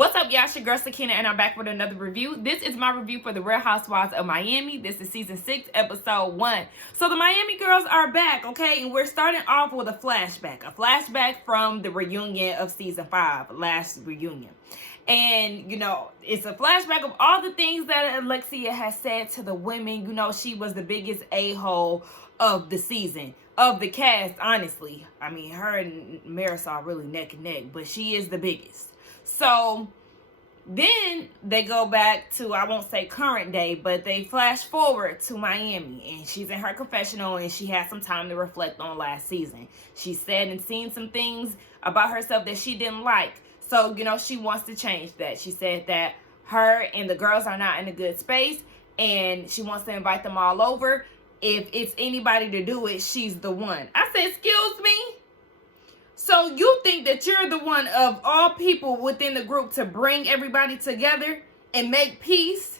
What's up, y'all? It's your girl Sakina, and I'm back with another review. This is my review for the Real Housewives of Miami. This is season 6, episode 1. So the Miami girls are back, okay? And we're starting off with a flashback from the reunion of season 5, last reunion. And, you know, it's a flashback of all the things that Alexia has said to the women. You know, she was the biggest a-hole of the season, of the cast, honestly. I mean, her and Marisol really neck and neck, but she is the biggest. So then they go back to, I won't say current day, but they flash forward to Miami, and she's in her confessional, and she has some time to reflect on last season. She said and seen some things about herself that she didn't like. So, you know, she wants to change that. She said that her and the girls are not in a good space, and she wants to invite them all over. If it's anybody to do it, she's the one. I said, excuse me? So you think that you're the one of all people within the group to bring everybody together and make peace?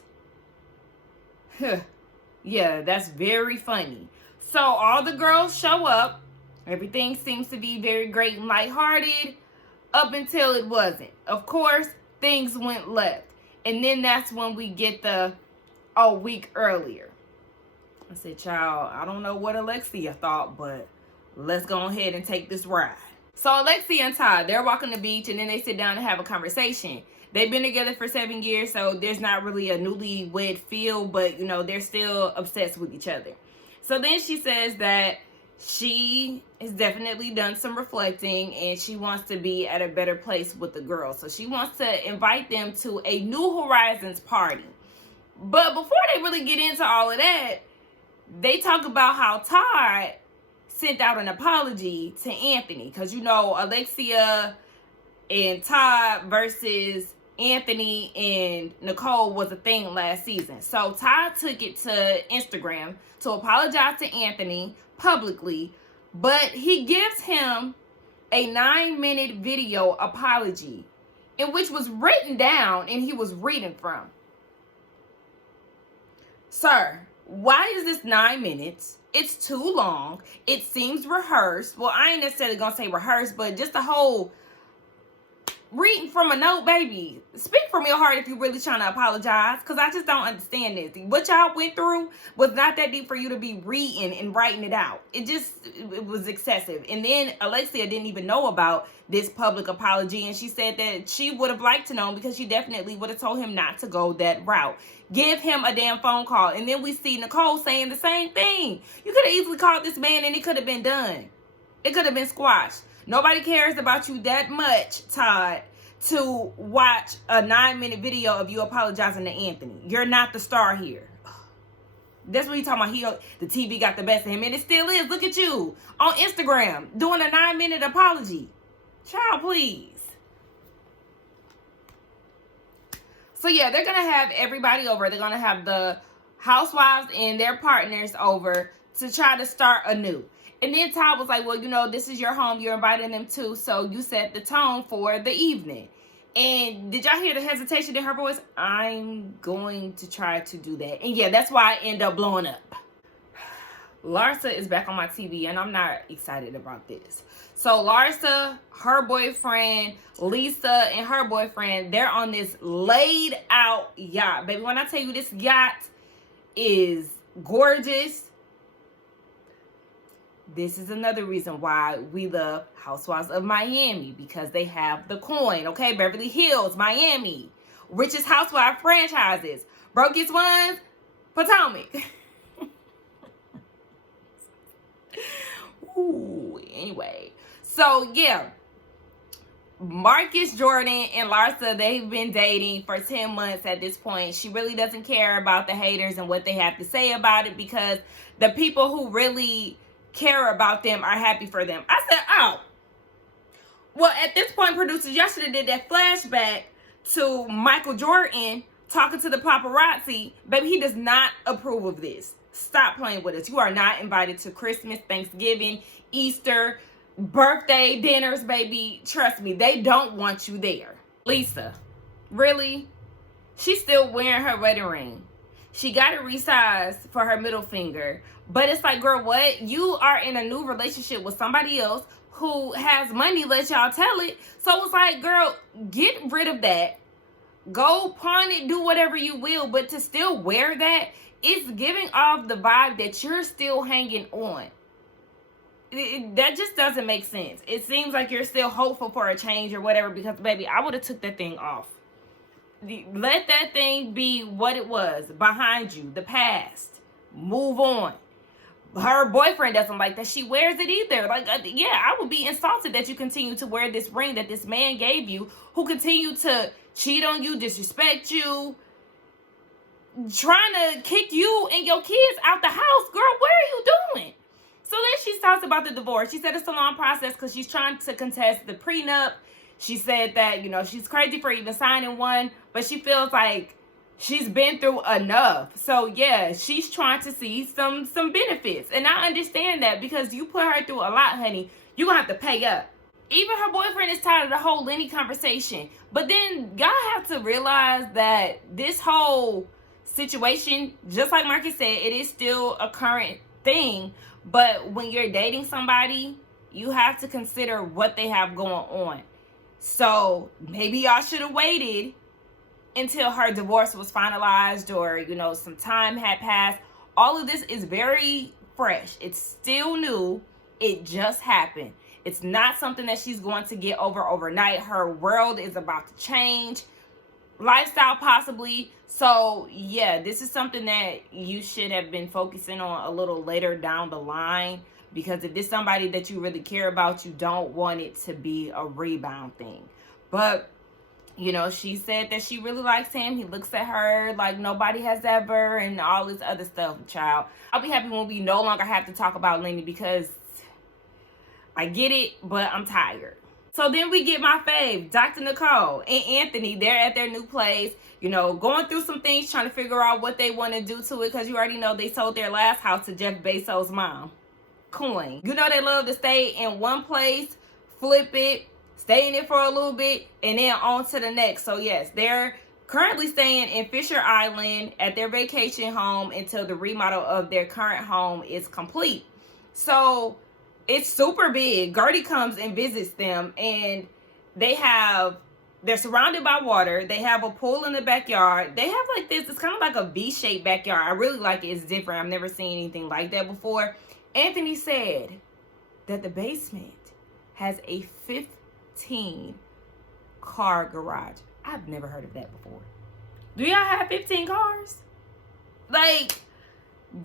Yeah, that's very funny. So all the girls show up. Everything seems to be very great and lighthearted up until it wasn't. Of course, things went left. And then that's when we get the a week earlier. I said, child, I don't know what Alexia thought, but let's go ahead and take this ride. So Alexia and Todd, they're walking the beach, and then they sit down and have a conversation. They've been together for 7 years, so there's not really a newlywed feel, but, you know, they're still obsessed with each other. So then she says that she has definitely done some reflecting, and she wants to be at a better place with the girls. So she wants to invite them to a New Horizons party. But before they really get into all of that, they talk about how Todd sent out an apology to Anthony, because, you know, Alexia and Todd versus Anthony and Nicole was a thing last season. So Todd took it to Instagram to apologize to Anthony publicly, but he gives him a 9-minute video apology in which was written down and he was reading from. Sir, why is this 9 minutes? It's too long. It seems rehearsed. Well, I ain't necessarily gonna say rehearsed, but just the whole reading from a note, baby. Speak from your heart if you're really trying to apologize, because I just don't understand this. What y'all went through was not that deep for you to be reading and writing it out. It was excessive. And then Alexia didn't even know about this public apology, and she said that she would have liked to know, because she definitely would have told him not to go that route. Give him a damn phone call. And then we see Nicole saying the same thing. You could have easily called this man and it could have been done. It could have been squashed. Nobody cares about you that much, Todd, to watch a 9-minute video of you apologizing to Anthony. You're not the star here. That's what he's talking about. The TV got the best of him, and it still is. Look at you on Instagram doing a 9-minute apology. Child, please. So yeah, they're going to have everybody over. They're going to have the housewives and their partners over to try to start anew. And then Todd was like, well, you know, this is your home. You're inviting them too. So you set the tone for the evening. And did y'all hear the hesitation in her voice? I'm going to try to do that. And yeah, that's why I end up blowing up. Larsa is back on my TV, and I'm not excited about this. So Larsa, her boyfriend, Lisa, and her boyfriend, they're on this laid out yacht. Baby, when I tell you this yacht is gorgeous, this is another reason why we love Housewives of Miami, because they have the coin, okay? Beverly Hills, Miami, richest housewife franchises, brokest ones, Potomac. Ooh, anyway. So, yeah. Marcus, Jordan, and Larsa, they've been dating for 10 months at this point. She really doesn't care about the haters and what they have to say about it, because the people who really care about them are happy for them. I said, oh. Well, at this point, producers yesterday did that flashback to Michael Jordan talking to the paparazzi. Baby, he does not approve of this. Stop playing with us. You are not invited to Christmas, Thanksgiving, Easter, birthday dinners, baby. Trust me, they don't want you there. Lisa, really? She's still wearing her wedding ring. She got it resized for her middle finger. But it's like, girl, what? You are in a new relationship with somebody else who has money, let y'all tell it. So it's like, girl, get rid of that. Go pawn it, do whatever you will, but to still wear that, it's giving off the vibe that you're still hanging on. That just doesn't make sense. It seems like you're still hopeful for a change or whatever, because baby, I would have took that thing off. Let that thing be what it was, behind you, the past. Move on. Her boyfriend doesn't like that she wears it either. Like, yeah, I would be insulted that you continue to wear this ring that this man gave you, who continued to cheat on you, disrespect you, trying to kick you and your kids out the house. Girl, what are you doing? So then she talks about the divorce. She said it's a long process because she's trying to contest the prenup. She said that, she's crazy for even signing one, but she feels like she's been through enough. So yeah, she's trying to see some benefits. And I understand that, because you put her through a lot, honey. You're going to have to pay up. Even her boyfriend is tired of the whole Lenny conversation. But then y'all have to realize that this whole situation, just like Marcus said, it is still a current thing. But when you're dating somebody, you have to consider what they have going on. So maybe y'all should have waited until her divorce was finalized, or, some time had passed. All of this is very fresh. It's still new. It just happened. It's not something that she's going to get over overnight. Her world is about to change. Lifestyle possibly. So yeah, this is something that you should have been focusing on a little later down the line, because if it's somebody that you really care about, you don't want it to be a rebound thing. But she said that she really likes him. He looks at her like nobody has ever, and all this other stuff, child. I'll be happy when we no longer have to talk about Lenny, because I get it, but I'm tired. So then we get my fave, Dr. Nicole and Anthony. They're at their new place, going through some things, trying to figure out what they want to do to it, because you already know they sold their last house to Jeff Bezos' mom, Coin. They love to stay in one place, flip it, stay in it for a little bit, and then on to the next. So yes, they're currently staying in Fisher Island at their vacation home until the remodel of their current home is complete. So it's super big. Gertie comes and visits them, and they're surrounded by water. They have a pool in the backyard. They have like this, it's kind of like a V-shaped backyard. I really like it. It's different. I've never seen anything like that before. Anthony said that the basement has a 15 car garage. I've never heard of that before. Do y'all have 15 cars? Like,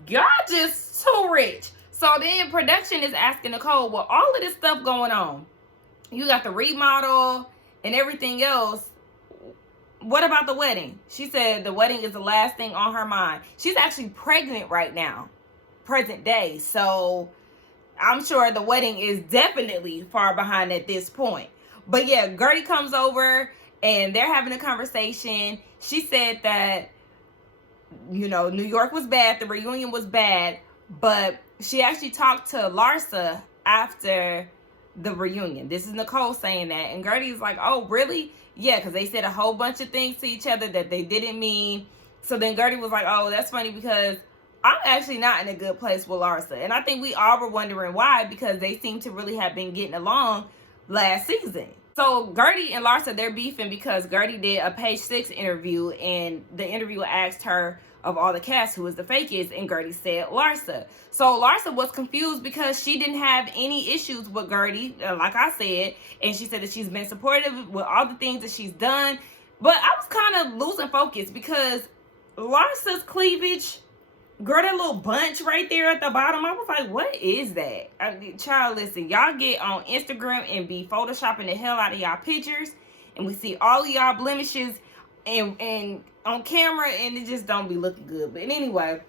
y'all just too rich. So then production is asking Nicole, well, all of this stuff going on, you got the remodel and everything else, what about the wedding? She said the wedding is the last thing on her mind. She's actually pregnant right now, present day. So I'm sure the wedding is definitely far behind at this point. But yeah, Gertie comes over and they're having a conversation. She said that, New York was bad. The reunion was bad. But she actually talked to Larsa after the reunion. This is Nicole saying that. And Gertie's like, oh, really? Yeah, because they said a whole bunch of things to each other that they didn't mean. So then Gertie was like, oh, that's funny, because I'm actually not in a good place with Larsa. And I think we all were wondering why, because they seem to really have been getting along last season. So Gertie and Larsa, they're beefing because Gertie did a Page 6 interview, and the interviewer asked her, of all the cast, who is the fakest, and Gertie said Larsa. So Larsa was confused because she didn't have any issues with Gertie, like I said, and she said that she's been supportive with all the things that she's done. But I was kind of losing focus because Larsa's cleavage, girl, that little bunch right there at the bottom, I was like, what is that? Child, listen, y'all get on Instagram and be photoshopping the hell out of y'all pictures, and we see all of y'all blemishes and on camera, and it just don't be looking good. But anyway,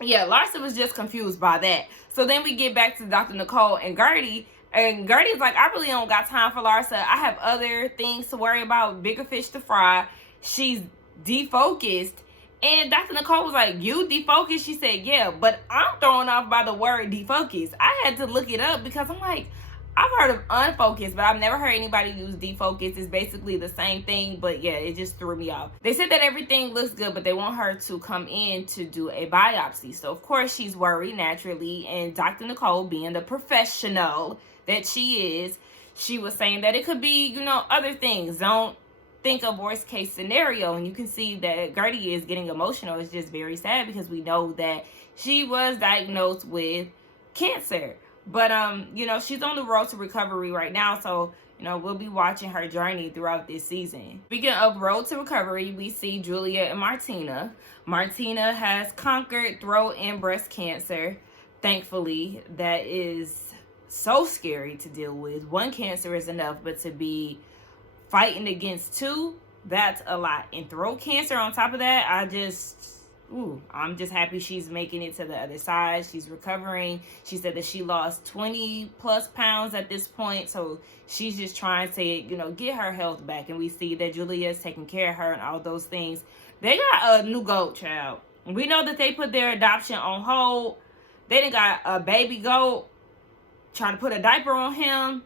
yeah, Larsa was just confused by that. So then we get back to Dr. Nicole and Gertie's like, I really don't got time for Larsa. I have other things to worry about, bigger fish to fry. She's defocused. And Dr. Nicole was like, you defocused? She said, yeah, but I'm thrown off by the word defocused. I had to look it up because I'm like, I've heard of unfocused, but I've never heard anybody use defocused. It's basically the same thing, but yeah, it just threw me off. They said that everything looks good, but they want her to come in to do a biopsy. So of course she's worried naturally, and Dr. Nicole, being the professional that she is, she was saying that it could be, other things. Don't think of worst case scenario, and you can see that Gertie is getting emotional. It's just very sad because we know that she was diagnosed with cancer. But she's on the road to recovery right now, so we'll be watching her journey throughout this season. Speaking of road to recovery, we see Julia and Martina. Martina has conquered throat and breast cancer. Thankfully, that is so scary to deal with. One cancer is enough, but to be fighting against two, that's a lot. And throat cancer on top of that, I'm just happy she's making it to the other side. She's recovering. She said that she lost 20 plus pounds at this point. So she's just trying to, get her health back. And we see that Julia is taking care of her and all those things. They got a new goat, child. We know that they put their adoption on hold. They done got a baby goat, trying to put a diaper on him.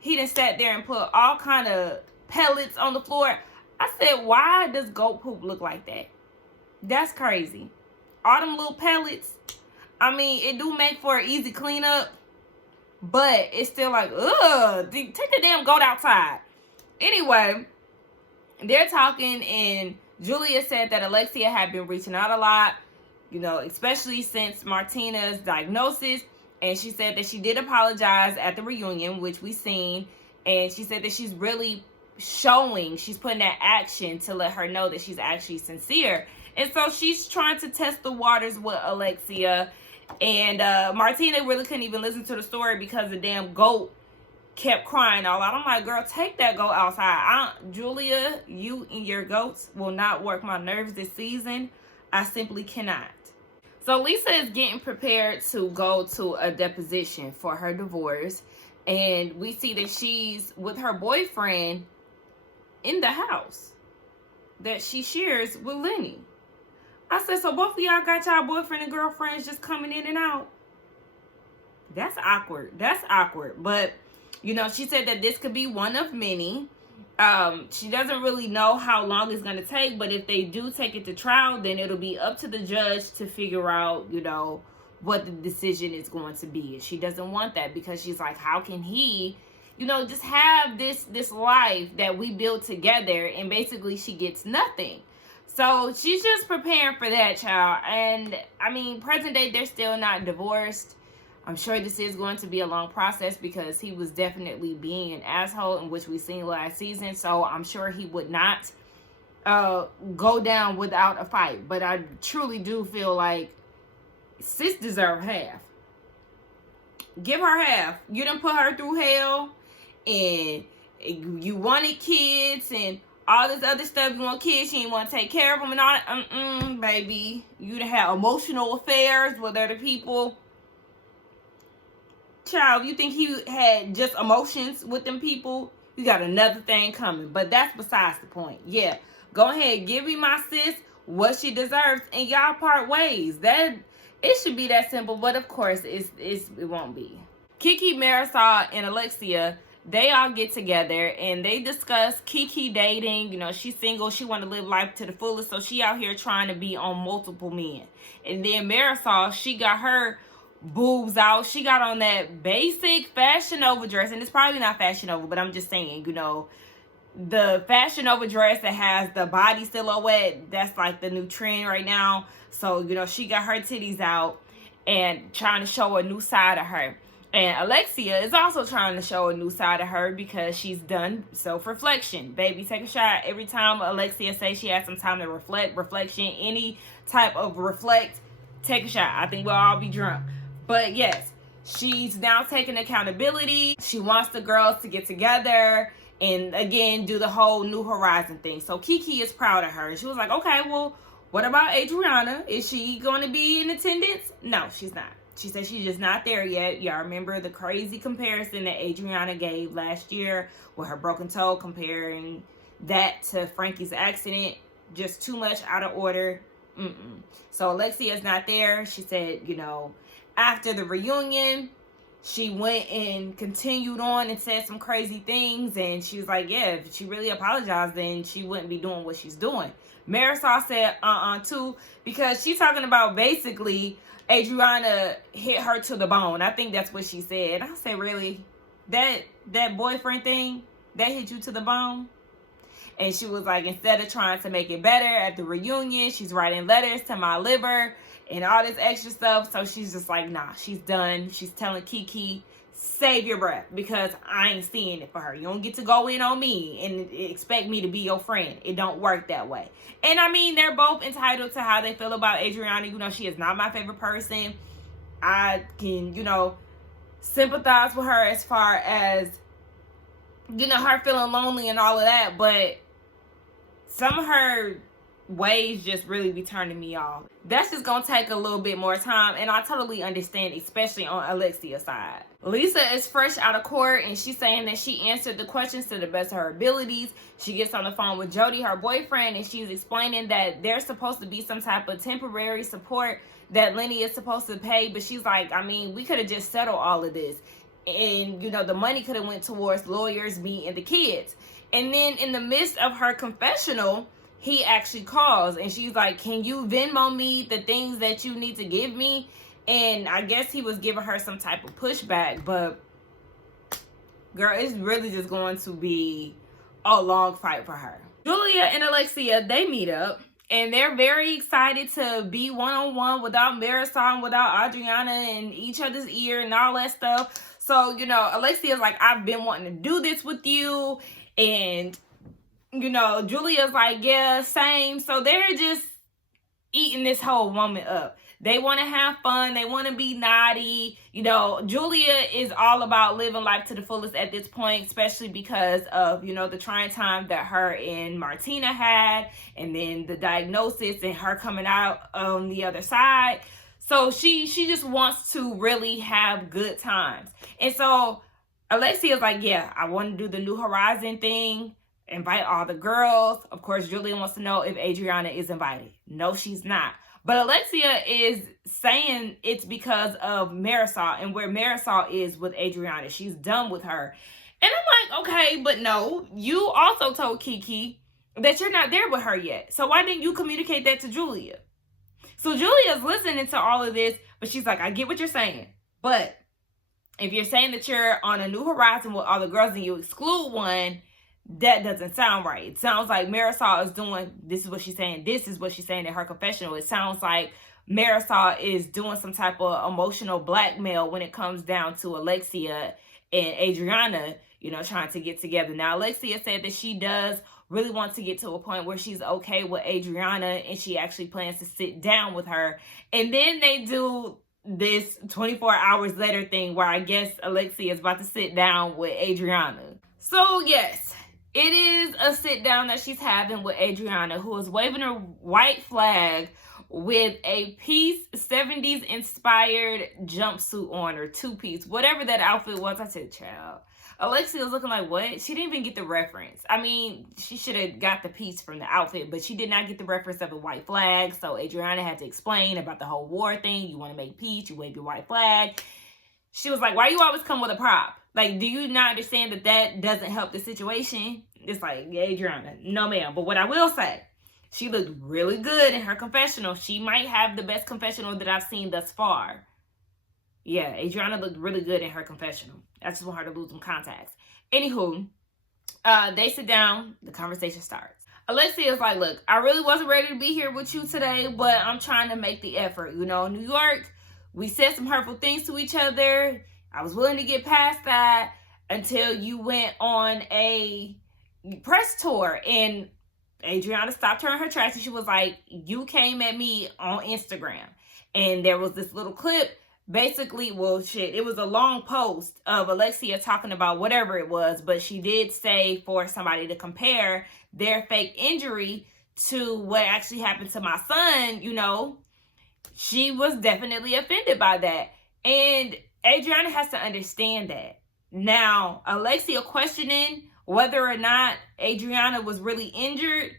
He done sat there and put all kind of pellets on the floor. I said, why does goat poop look like that? That's crazy. All them little pellets. I mean, it do make for an easy cleanup, but it's still like, ugh, take the damn goat outside. Anyway, they're talking, and Julia said that Alexia had been reaching out a lot, especially since Martina's diagnosis. And she said that she did apologize at the reunion, which we seen. And she said that she's really she's putting that action to let her know that she's actually sincere. And so she's trying to test the waters with Alexia. And Martina really couldn't even listen to the story because the damn goat kept crying all out. I'm like, girl, take that goat outside. Julia, you and your goats will not work my nerves this season. I simply cannot. So Lisa is getting prepared to go to a deposition for her divorce. And we see that she's with her boyfriend in the house that she shares with Lenny. I said, so both of y'all got y'all boyfriend and girlfriends just coming in and out? That's awkward. But, she said that this could be one of many. She doesn't really know how long it's going to take, but if they do take it to trial, then it'll be up to the judge to figure out, what the decision is going to be. She doesn't want that because she's like, how can he, just have this life that we built together, and basically she gets nothing. So she's just preparing for that, child. And I mean, present day, they're still not divorced. I'm sure this is going to be a long process because he was definitely being an asshole, in which we seen last season. So I'm sure he would not go down without a fight. But I truly do feel like sis deserves half. Give her half. You done put her through hell, and you wanted kids and all this other stuff. You want kids, she didn't want to take care of them and all that. Baby. You done had emotional affairs with other people. Child, you think he had just emotions with them people? You got another thing coming. But that's besides the point. Yeah. Go ahead. Give me my sis what she deserves, and y'all part ways. It should be that simple, but of course it won't be. Kiki, Marisol, and Alexia, they all get together and they discuss Kiki dating. She's single. She want to live life to the fullest, so she out here trying to be on multiple men. And then Marisol, she got her boobs out. She got on that basic Fashion Nova dress, and it's probably not Fashion Nova, but I'm just saying, the Fashion Nova dress that has the body silhouette, that's like the new trend right now. So, she got her titties out and trying to show a new side of her. And Alexia is also trying to show a new side of her because she's done self-reflection. Baby, take a shot. Every time Alexia says she has some time to reflection, any type of reflect, take a shot. I think we'll all be drunk. But yes, she's now taking accountability. She wants the girls to get together and, again, do the whole New Horizon thing. So Kiki is proud of her. She was like, okay, well, what about Adriana? Is she going to be in attendance? No, she's not. She said she's just not there yet. Y'all remember the crazy comparison that Adriana gave last year with her broken toe, comparing that to Frankie's accident. Just too much out of order. So Alexia's not there. She said, after the reunion, she went and continued on and said some crazy things. And she was like, yeah, if she really apologized, then she wouldn't be doing what she's doing. Marisol said, too, because she's talking about basically Adriana hit her to the bone. I think that's what she said. I said, really? That boyfriend thing, that hit you to the bone? And she was like, instead of trying to make it better at the reunion, she's writing letters to my liver and all this extra stuff. So she's just like, nah, she's done. She's telling Kiki, save your breath, because I ain't seeing it for her. You don't get to go in on me and expect me to be your friend. It don't work that way. And I mean, they're both entitled to how they feel about Adriana. You know, she is not my favorite person. I can, you know, sympathize with her as far as, you know, her feeling lonely and all of that, but some of her ways just really be turning me off. That's just gonna take a little bit more time, and I totally understand, especially on Alexia's side. Lisa is fresh out of court, and she's saying that she answered the questions to the best of her abilities. She gets on the phone with Jody, her boyfriend, and she's explaining that there's supposed to be some type of temporary support that Lenny is supposed to pay, but she's like, I mean, we could have just settled all of this, and, you know, the money could have went towards lawyers, me, and the kids. And then in the midst of her confessional, he actually calls, and she's like, can you Venmo me the things that you need to give me? And I guess he was giving her some type of pushback, but girl, it's really just going to be a long fight for her. Julia and Alexia, they meet up, and they're very excited to be one-on-one without Marisol, without Adriana in each other's ear and all that stuff. So, you know, Alexia's like, I've been wanting to do this with you, and you know, Julia's like, yeah, same. So they're just eating this whole woman up. They want to have fun. They want to be naughty. You know, Julia is all about living life to the fullest at this point, especially because of, you know, the trying time that her and Martina had, and then the diagnosis and her coming out on the other side. So she just wants to really have good times. And so Alexia's like, yeah, I want to do the New Horizon thing. Invite all the girls. Of course, Julia wants to know if Adriana is invited. No, she's not. But Alexia is saying it's because of Marisol and where Marisol is with Adriana. She's done with her. And I'm like, okay, but no, you also told Kiki that you're not there with her yet. So why didn't you communicate that to Julia? So Julia's listening to all of this, but she's like, I get what you're saying. But if you're saying that you're on a New Horizon with all the girls and you exclude one, that doesn't sound right. It sounds like Marisol is doing, this is what she's saying, this is what she's saying in her confessional. It sounds like Marisol is doing some type of emotional blackmail when it comes down to Alexia and Adriana, you know, trying to get together. Now, Alexia said that she does really want to get to a point where she's okay with Adriana, and she actually plans to sit down with her. And then they do this 24 hours later thing where I guess Alexia is about to sit down with Adriana. So, yes. It is a sit down that she's having with Adriana, who is waving her white flag with a piece 70s inspired jumpsuit on, or two-piece, whatever that outfit was. I said, child. Alexia was looking like, what? She didn't even get the reference. I mean, she should have got the piece from the outfit, but she did not get the reference of a white flag. So Adriana had to explain about the whole war thing. You want to make peace, you wave your white flag. She was like, why you always come with a prop? Like, do you not understand that that doesn't help the situation? It's like, yeah, Adriana, no ma'am. But what I will say, she looked really good in her confessional. She might have the best confessional that I've seen thus far. Yeah, Adriana looked really good in her confessional. I just want her to lose some contacts. Anywho, they sit down, the conversation starts. Alexia is like, look, I really wasn't ready to be here with you today, but I'm trying to make the effort. You know, New York, we said some hurtful things to each other. I was willing to get past that until you went on a press tour, and Adriana stopped her in her tracks, and she was like, you came at me on Instagram, and there was this little clip, basically, well, shit, it was a long post of Alexia talking about whatever it was, but she did say for somebody to compare their fake injury to what actually happened to my son. You know, she was definitely offended by that, and Adriana has to understand that. Now, Alexia questioning whether or not Adriana was really injured,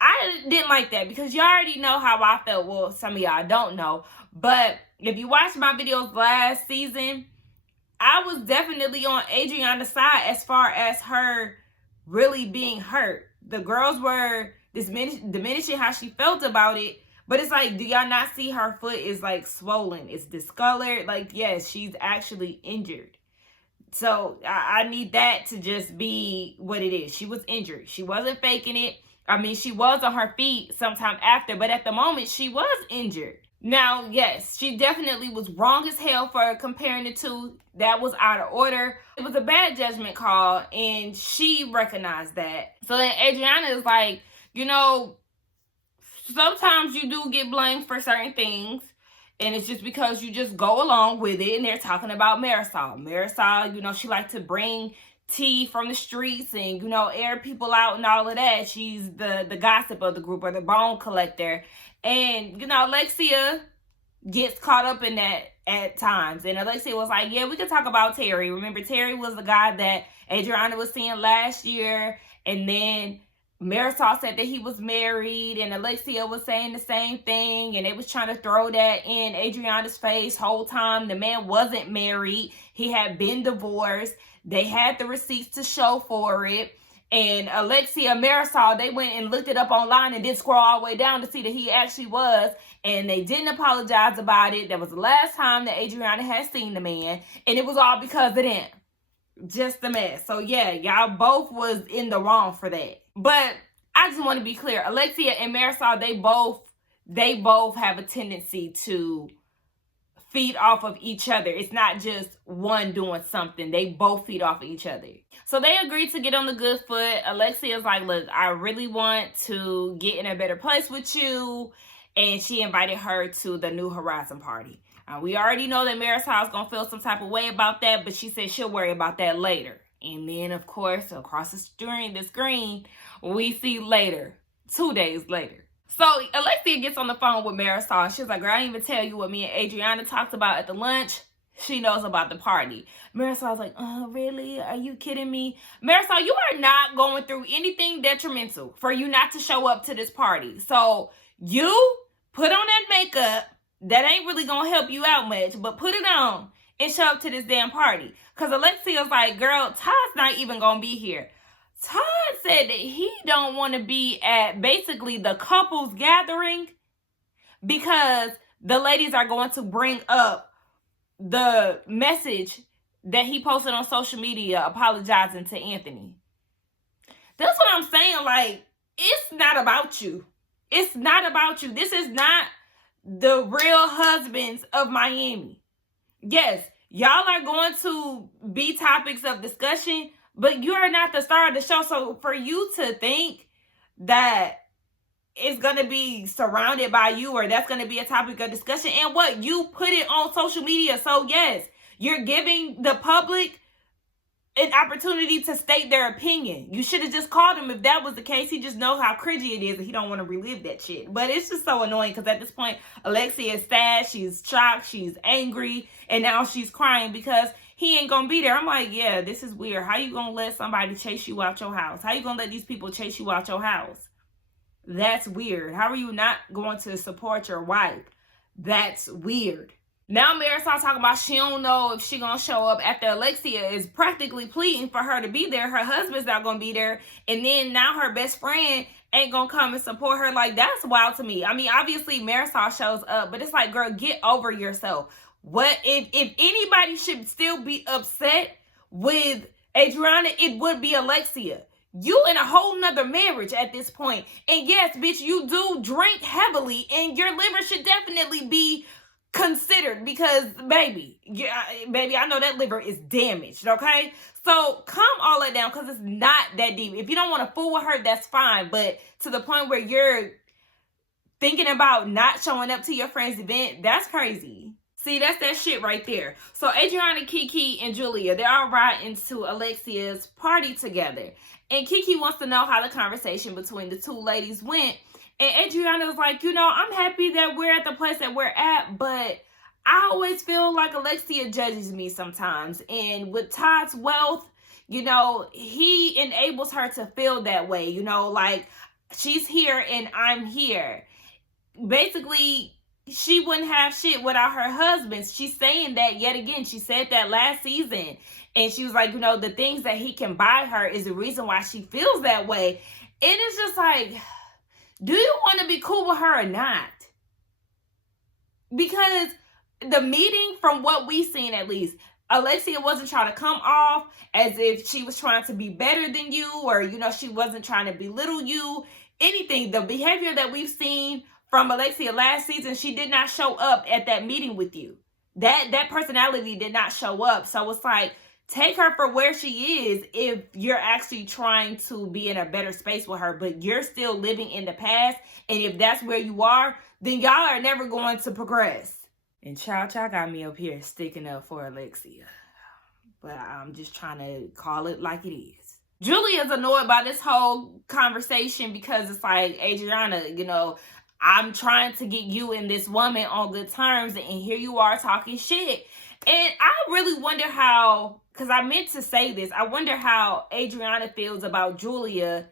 I didn't like that, because you already know how I felt. Well, some of y'all don't know, but if you watched my videos last season, I was definitely on Adriana's side as far as her really being hurt. The girls were diminishing how she felt about it, but it's like, do y'all not see her foot is like swollen? It's discolored. Like, yes, she's actually injured. So I need that to just be what it is. She was injured. She wasn't faking it. I mean, she was on her feet sometime after, but at the moment, she was injured. Now, yes, she definitely was wrong as hell for comparing the two. That was out of order. It was a bad judgment call, and she recognized that. So then Adriana is like, sometimes you do get blamed for certain things, and it's just because you just go along with it. And they're talking about Marisol. Marisol, she likes to bring tea from the streets and, air people out and all of that. She's the gossip of the group, or the bone collector. And, Alexia gets caught up in that at times. And Alexia was like, yeah, we could talk about Terry. Remember, Terry was the guy that Adriana was seeing last year. And then Marisol said that he was married, and Alexia was saying the same thing, and they was trying to throw that in Adriana's face whole time. The man wasn't married. He had been divorced. They had the receipts to show for it. And Alexia and Marisol, they went and looked it up online and did scroll all the way down to see that he actually was. And they didn't apologize about it. That was the last time that Adriana had seen the man. And it was all because of them. Just a mess. So yeah, y'all both was in the wrong for that. But I just want to be clear. Alexia and Marisol, they both have a tendency to feed off of each other. It's not just one doing something. They both feed off of each other. So they agreed to get on the good foot. Alexia's like, look, I really want to get in a better place with you. And she invited her to the New Horizon party. We already know that Marisol's going to feel some type of way about that, but she said she'll worry about that later. And then, of course, across the screen, we see later, 2 days later. So Alexia gets on the phone with Marisol. She's like, girl, I didn't even tell you what me and Adriana talked about at the lunch. She knows about the party. Marisol's like, oh, really? Are you kidding me? Marisol, you are not going through anything detrimental for you not to show up to this party. So you put on that makeup. That ain't really going to help you out much, but put it on and show up to this damn party. Because Alexia's like, girl, Todd's not even going to be here. Todd said that he don't want to be at basically the couples gathering because the ladies are going to bring up the message that he posted on social media apologizing to Anthony. That's what I'm saying. Like, it's not about you. It's not about you. This is not the Real Husbands of Miami. Yes, y'all are going to be topics of discussion, but you are not the star of the show. So for you to think that it's going to be surrounded by you, or that's going to be a topic of discussion, and what, you put it on social media. So yes, you're giving the public an opportunity to state their opinion. You should have just called him if that was the case. He just knows how cringy it is and he don't want to relive that shit. But it's just so annoying because at this point, Alexia is sad, she's shocked, she's angry, and now she's crying because he ain't gonna be there. I'm like, yeah, this is weird. How you gonna let somebody chase you out your house? How you gonna let these people chase you out your house? That's weird. How are you not going to support your wife? That's weird. Now Marisol talking about she don't know if she gonna show up after Alexia is practically pleading for her to be there. Her husband's not gonna be there. And then now her best friend ain't gonna come and support her. Like, that's wild to me. I mean, obviously Marisol shows up, but it's like, girl, get over yourself. What if anybody should still be upset with Adriana, it would be Alexia. You in a whole nother marriage at this point. And yes, bitch, you do drink heavily and your liver should definitely be considered because, baby, I know that liver is damaged, okay? So calm all that down because it's not that deep. If you don't want to fool with her, that's fine. But to the point where you're thinking about not showing up to your friend's event, that's crazy. See, that's that shit right there. So Adriana, Kiki, and Julia, they're all riding to Alexia's party together. And Kiki wants to know how the conversation between the two ladies went. And Adriana was like, I'm happy that we're at the place that we're at, but I always feel like Alexia judges me sometimes. And with Todd's wealth, he enables her to feel that way, like she's here and I'm here. Basically, she wouldn't have shit without her husband. She's saying that yet again. She said that last season. And she was like, the things that he can buy her is the reason why she feels that way. And it's just like, do you want to be cool with her or not? Because the meeting, from what we've seen at least, Alexia wasn't trying to come off as if she was trying to be better than you, or, you know, she wasn't trying to belittle you. Anything. The behavior that we've seen from Alexia last season, she did not show up at that meeting with you. That personality did not show up. So it's like, take her for where she is if you're actually trying to be in a better space with her, but you're still living in the past. And if that's where you are, then y'all are never going to progress. And child got me up here sticking up for Alexia. But I'm just trying to call it like it is. Julia's annoyed by this whole conversation because it's like, Adriana, you know, I'm trying to get you and this woman on good terms, and here you are talking shit. And I really wonder how, because I meant to say this, I wonder how Adriana feels about Julia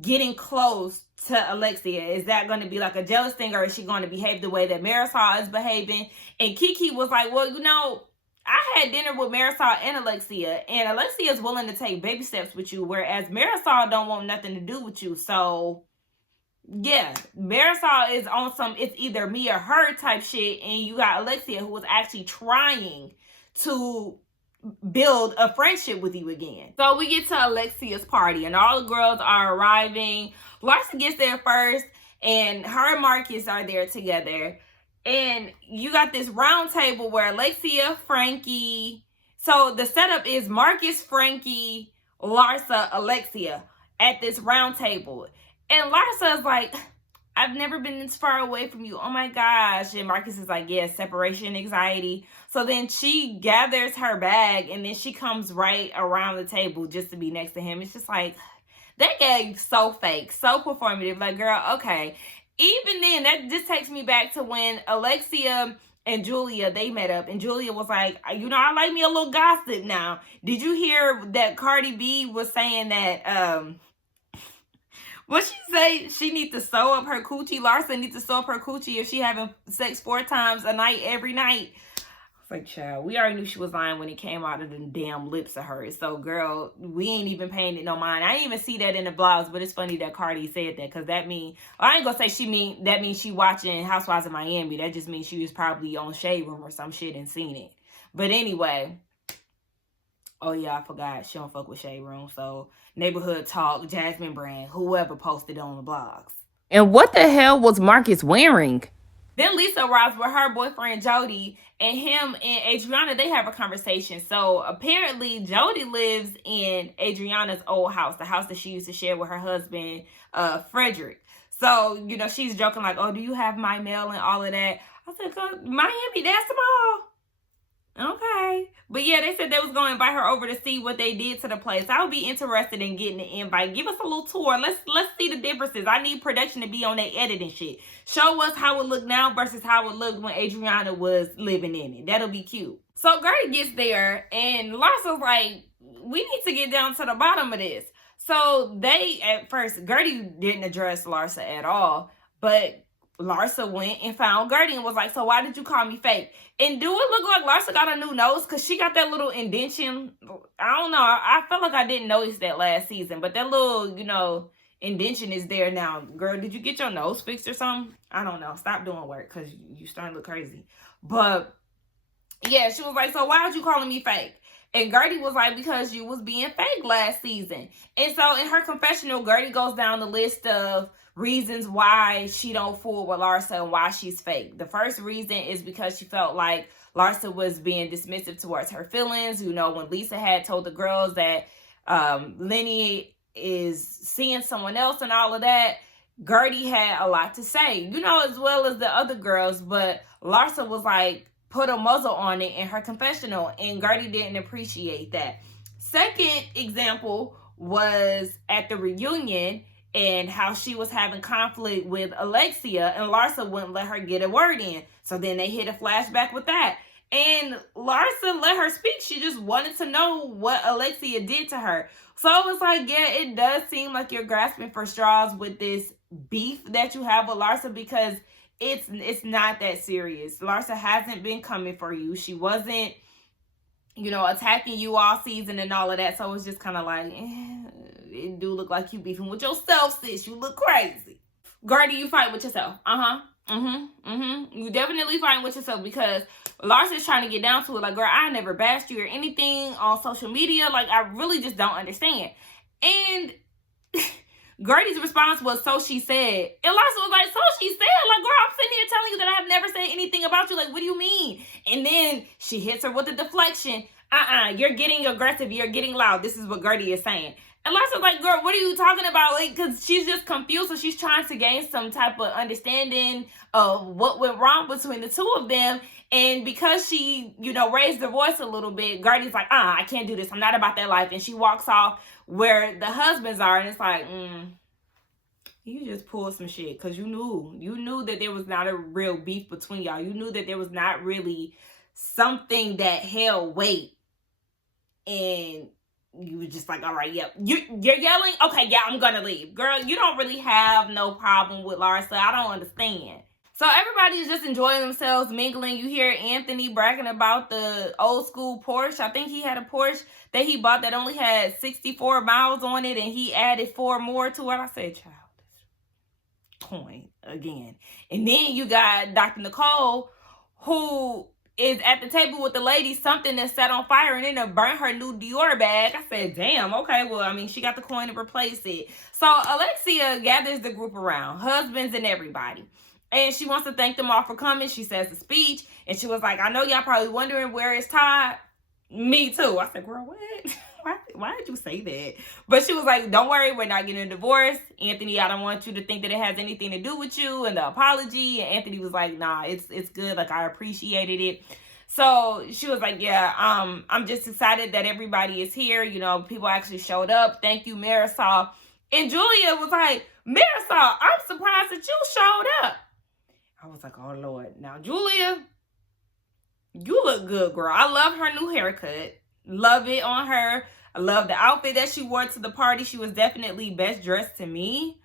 getting close to Alexia. Is that going to be like a jealous thing, or is she going to behave the way that Marisol is behaving? And Kiki was like, well, you know, I had dinner with Marisol and Alexia, and Alexia is willing to take baby steps with you, whereas Marisol don't want nothing to do with you. So yeah, Marisol is on some it's either me or her type shit, and you got Alexia, who was actually trying to build a friendship with you again. So we get to Alexia's party, and all the girls are arriving. Larsa gets there first, and her and Marcus are there together. And you got this round table where Alexia, Frankie. So the setup is Marcus, Frankie, Larsa, Alexia at this round table. And Larsa is like, I've never been this far away from you. Oh my gosh. And Marcus is like, yeah, separation anxiety. So then she gathers her bag, and then she comes right around the table just to be next to him. It's just like, that gag so fake, so performative. Like, girl, okay. Even then, that just takes me back to when Alexia and Julia, they met up, and Julia was like, you know, I like me a little gossip now. Did you hear that Cardi B was saying that, what she say? She needs to sew up her coochie. Larsa needs to sew up her coochie if she having sex 4 times a night every night. It's like, child, we already knew she was lying when it came out of the damn lips of hers. So, girl, we ain't even paying it no mind. I didn't even see that in the blogs, but it's funny that Cardi said that, because that mean, I ain't gonna say that means she watching Housewives of Miami. That just means she was probably on Shade Room or some shit and seen it. But anyway, oh yeah, I forgot. She don't fuck with Shade Room. So Neighborhood Talk, Jasmine Brand, whoever posted on the blogs. And what the hell was Marcus wearing? Then Lisa arrives with her boyfriend Jody, and him and Adriana, they have a conversation. So apparently Jody lives in Adriana's old house, the house that she used to share with her husband, Frederick. So, you know, she's joking like, oh, do you have my mail and all of that? I said, Miami, that's small. Okay. But yeah, they said they was going to invite her over to see what they did to the place. I would be interested in getting the invite. Give us a little tour. Let's see the differences. I need production to be on their editing shit. Show us how it looked now versus how it looked when Adriana was living in it. That'll be cute. So Gertie gets there, and Larsa's like, we need to get down to the bottom of this. So they, at first, Gertie didn't address Larsa at all, but Larsa went and found Gertie and was like, so why did you call me fake? And do it look like Larsa got a new nose? Because she got that little indentation. I don't know. I felt like I didn't notice that last season. But that little, you know, indentation is there now. Girl, did you get your nose fixed or something? I don't know. Stop doing work because you starting to look crazy. But, yeah, she was like, so why are you calling me fake? And Gertie was like, because you was being fake last season. And so in her confessional, Gertie goes down the list of reasons why she don't fool with Larsa and why she's fake. The first reason is because she felt like Larsa was being dismissive towards her feelings. You know, when Lisa had told the girls that Lenny is seeing someone else and all of that, Gertie had a lot to say, you know, as well as the other girls. But Larsa was like, put a muzzle on it in her confessional, and Gertie didn't appreciate that. Second example was at the reunion, and how she was having conflict with Alexia, and Larsa wouldn't let her get a word in. So then they hit a flashback with that. And Larsa let her speak. She just wanted to know what Alexia did to her. So it was like, yeah, it does seem like you're grasping for straws with this beef that you have with Larsa, because it's not that serious. Larsa hasn't been coming for you. She wasn't, you know, attacking you all season and all of that. So it's just kind of like, it do look like you beefing with yourself, sis. You look crazy. Gertie, you fight with yourself. You definitely fighting with yourself, because Larsa's trying to get down to it. Like, girl, I never bashed you or anything on social media. Like, I really just don't understand. And Gertie's response was, so she said. And Larsa was like, so she said? Like, girl, I'm sitting here telling you that I have never said anything about you. Like, what do you mean? And then she hits her with a deflection. You're getting aggressive. You're getting loud. This is what Gertie is saying. And Larsa's like, girl, what are you talking about? Like, because she's just confused. So she's trying to gain some type of understanding of what went wrong between the two of them. And because she, raised her voice a little bit, Gertie's like, I can't do this. I'm not about that life. And she walks off where the husbands are. And it's like, you just pulled some shit. Because you knew that there was not a real beef between y'all. You knew that there was not really something that held weight. And you were just like, all right, yep. You're yelling? Okay, yeah, I'm going to leave. Girl, you don't really have no problem with Larsa. I don't understand. So everybody is just enjoying themselves, mingling. You hear Anthony bragging about the old school Porsche. I think he had a Porsche that he bought that only had 64 miles on it, and he added 4 more to it. I said, child, coin again. And then you got Dr. Nicole, who is at the table with the lady, something that set on fire and then burnt her new Dior bag. I said, damn, okay, well, I mean, she got the coin to replace it. So Alexia gathers the group around, husbands and everybody. And she wants to thank them all for coming. She says the speech. And she was like, I know y'all probably wondering where is Todd. Me too. I said, girl, what? Why did you say that? But she was like, don't worry, we're not getting a divorce. Anthony, I don't want you to think that it has anything to do with you and the apology. And Anthony was like, nah, it's good. Like, I appreciated it. So she was like, yeah, I'm just excited that everybody is here. People actually showed up. Thank you, Marisol. And Julia was like, Marisol, I'm surprised that you showed up. I was like, oh, Lord. Now, Julia, you look good, girl. I love her new haircut. Love it on her. I love the outfit that she wore to the party. She was definitely best dressed to me.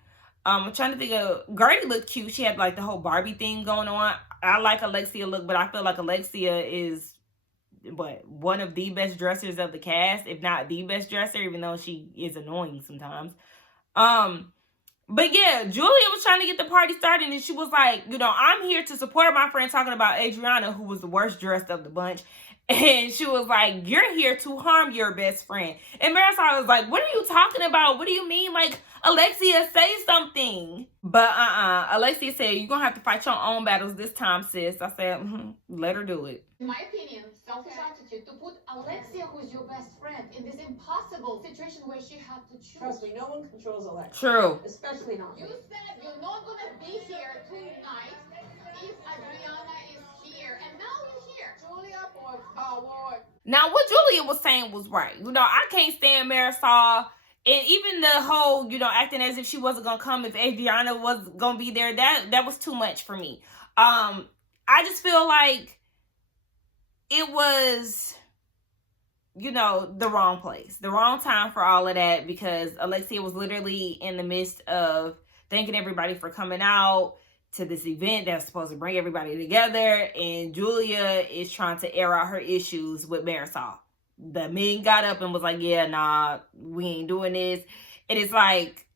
I'm trying to think of... Gertie looked cute. She had, like, the whole Barbie thing going on. I like Alexia look, but I feel like Alexia is, one of the best dressers of the cast, if not the best dresser, even though she is annoying sometimes. But yeah, Julia was trying to get the party started, and she was like, I'm here to support my friend, talking about Adriana, who was the worst dressed of the bunch. And she was like, you're here to harm your best friend. And Marisol was like, what are you talking about? What do you mean? Like, Alexia, say something. But Alexia said, you're going to have to fight your own battles this time, sis. I said, let her do it. In my opinion, selfish attitude to put Alexia, who's your best friend, in this impossible situation where she had to choose. Trust me, no one controls Alexia. True. Especially not You said you're not going to be here tonight if Adriana is here. And now you're here. Julia, por favor. Now, what Julia was saying was right. I can't stand Marisol. And even the whole, acting as if she wasn't going to come if Adriana was going to be there, that was too much for me. I just feel like it was, the wrong place, the wrong time for all of that, because Alexia was literally in the midst of thanking everybody for coming out to this event that's supposed to bring everybody together. And Julia is trying to air out her issues with Marisol. The men got up and was like, yeah, nah, we ain't doing this. And it's like,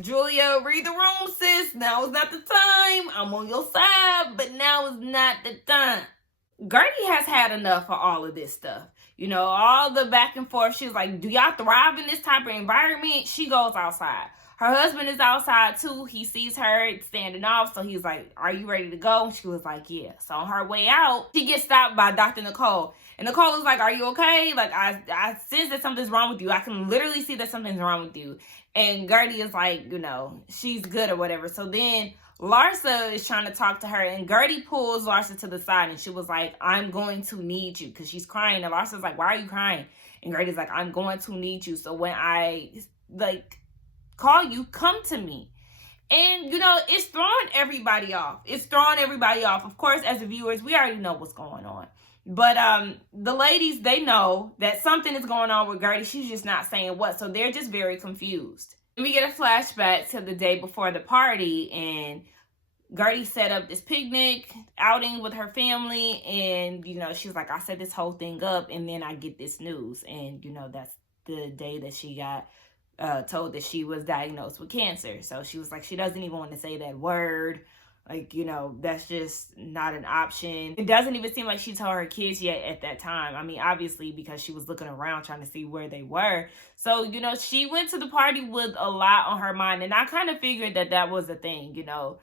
Julia, read the room, sis. Now is not the time. I'm on your side, but now is not the time. Gertie has had enough of all of this stuff. All the back and forth. She was like, do y'all thrive in this type of environment? She goes outside. Her husband is outside too. He sees her standing off. So he's like, are you ready to go? And she was like, yeah. So on her way out, she gets stopped by Dr. Nicole. And Nicole is like, are you okay? Like, I sense that something's wrong with you. I can literally see that something's wrong with you. And Gertie is like, she's good or whatever. So then Larsa is trying to talk to her. And Gertie pulls Larsa to the side. And she was like, I'm going to need you. Because she's crying. And Larsa's like, why are you crying? And Gertie's like, I'm going to need you. So when I, call you, come to me. And, it's throwing everybody off. It's throwing everybody off. Of course, as the viewers, we already know what's going on. But the ladies, they know that something is going on with Gertie. She's just not saying what. So they're just very confused. And we get a flashback to the day before the party. And Gertie set up this picnic outing with her family. And, she was like, I set this whole thing up. And then I get this news. And, that's the day that she got told that she was diagnosed with cancer. So she was like, she doesn't even want to say that word. Like, you know, that's just not an option. It doesn't even seem like she told her kids yet at that time. I mean, obviously, because she was looking around trying to see where they were. So, you know, she went to the party with a lot on her mind. And I kind of figured that that was a thing, you know.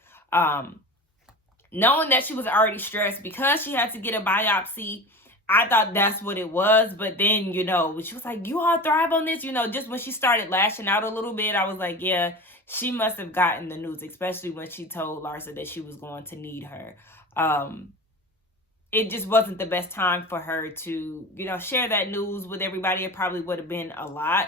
Knowing that she was already stressed because she had to get a biopsy, I thought that's what it was. But then, you know, she was like, you all thrive on this. You know, just when she started lashing out a little bit, I was like, yeah, she must have gotten the news, especially when she told Larsa that she was going to need her. It just wasn't the best time for her to, you know, share that news with everybody. It probably would have been a lot.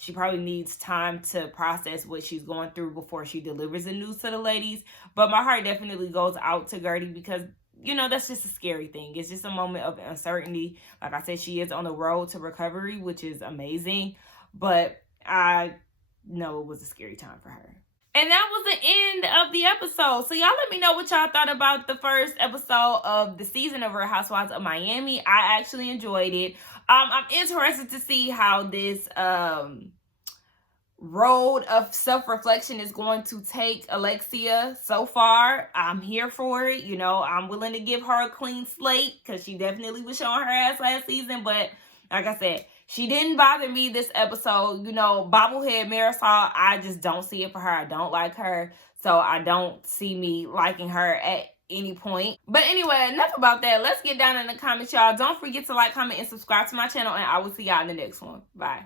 She probably needs time to process what she's going through before she delivers the news to the ladies. But my heart definitely goes out to Gertie because, you know, that's just a scary thing. It's just a moment of uncertainty. Like I said, she is on the road to recovery, which is amazing. But I know it was a scary time for her. And that was the end of the episode. So y'all let me know what y'all thought about the first episode of the season of Real Housewives of Miami. I actually enjoyed it. I'm interested to see how this road of self-reflection is going to take Alexia. So far, I'm here for it. You know, I'm willing to give her a clean slate because she definitely was showing her ass last season. But like I said, she didn't bother me this episode. You know, bobblehead Marisol, I just don't see it for her. I don't like her. So I don't see me liking her at any point. But anyway, enough about that. Let's get down in the comments, y'all. Don't forget to like, comment, and subscribe to my channel. And I will see y'all in the next one. Bye.